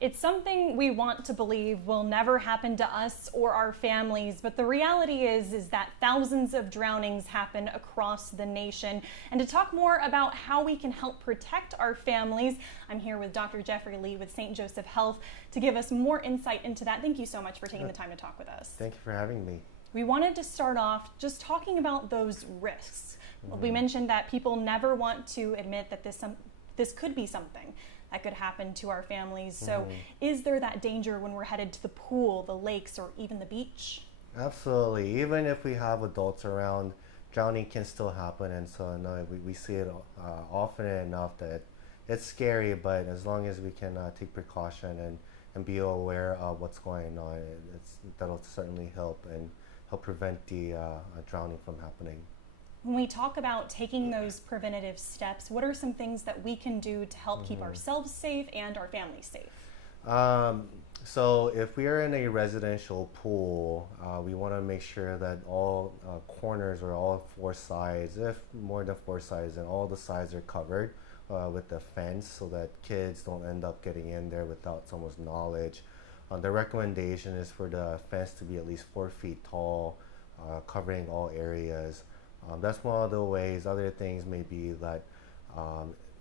It's something we want to believe will never happen to us or our families, but the reality is that thousands of drownings happen across the nation. And to talk more about how we can help protect our families, I'm here with Dr. Jeffrey Lee with St. Joseph Health to give us more insight into that. Thank you so much for taking the time to talk with us. Thank you for having me. We wanted to start off just talking about those risks. We mentioned that people never want to admit that this could be something that could happen to our families. So is there that danger when we're headed to the pool, the lakes, or even the beach? Absolutely. Even if we have adults around, drowning can still happen. And so we see it often enough that it's scary, but as long as we can take precaution and be aware of what's going on, that'll certainly help and help prevent the drowning from happening. When we talk about taking those preventative steps, what are some things that we can do to help keep ourselves safe and our families safe? So if we are in a residential pool, we want to make sure that all corners or all four sides, if more than four sides, and all the sides are covered with the fence so that kids don't end up getting in there without someone's knowledge. The recommendation is for the fence to be at least 4 feet tall, covering all areas. That's one of the ways. Other things may be that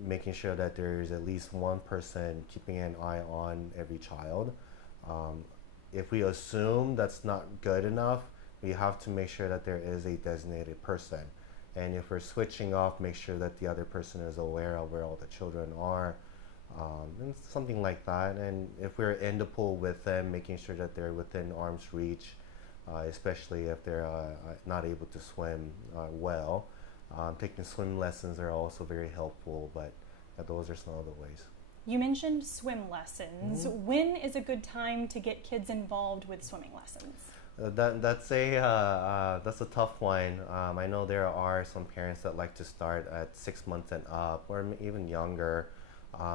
making sure that there's at least one person keeping an eye on every child. If we assume that's not good enough, we have to make sure that there is a designated person. And if we're switching off, make sure that the other person is aware of where all the children are, and something like that. And if we're in the pool with them, making sure that they're within arm's reach, especially if they're not able to swim well. Taking swim lessons are also very helpful, but those are some of the ways. You mentioned swim lessons. When is a good time to get kids involved with swimming lessons? That's a tough one. I know there are some parents that like to start at 6 months and up, or even younger.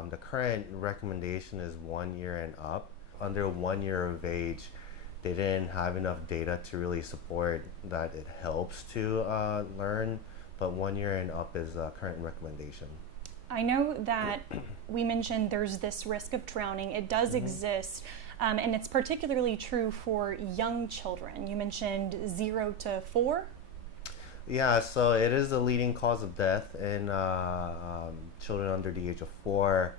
The current recommendation is 1 year and up. Under 1 year of age, they didn't have enough data to really support that it helps to learn, but 1 year and up is a current recommendation. I know that we mentioned there's this risk of drowning. It does exist, and it's particularly true for young children. You mentioned 0 to 4? Yeah, so it is the leading cause of death in children under the age of 4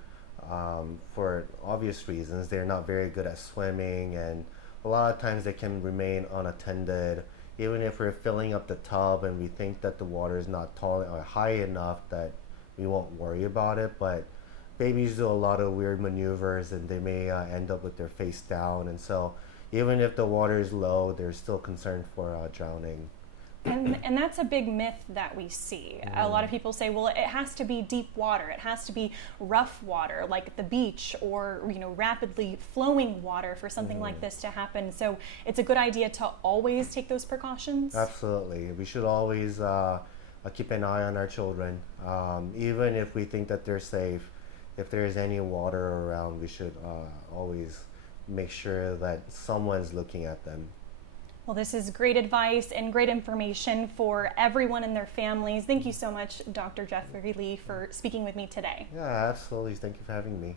for obvious reasons. They're not very good at swimming, and a lot of times they can remain unattended. Even if we're filling up the tub and we think that the water is not tall or high enough, that we won't worry about it. But babies do a lot of weird maneuvers, and they may end up with their face down. And so even if the water is low, they're still concerned for drowning. And that's a big myth that we see. A lot of people say, well, it has to be deep water. It has to be rough water, like the beach, or rapidly flowing water for something like this to happen. So it's a good idea to always take those precautions. Absolutely. We should always keep an eye on our children. Even if we think that they're safe, if there's any water around, we should always make sure that someone's looking at them. Well, this is great advice and great information for everyone and their families. Thank you so much, Dr. Jeffrey Lee, for speaking with me today. Yeah, absolutely. Thank you for having me.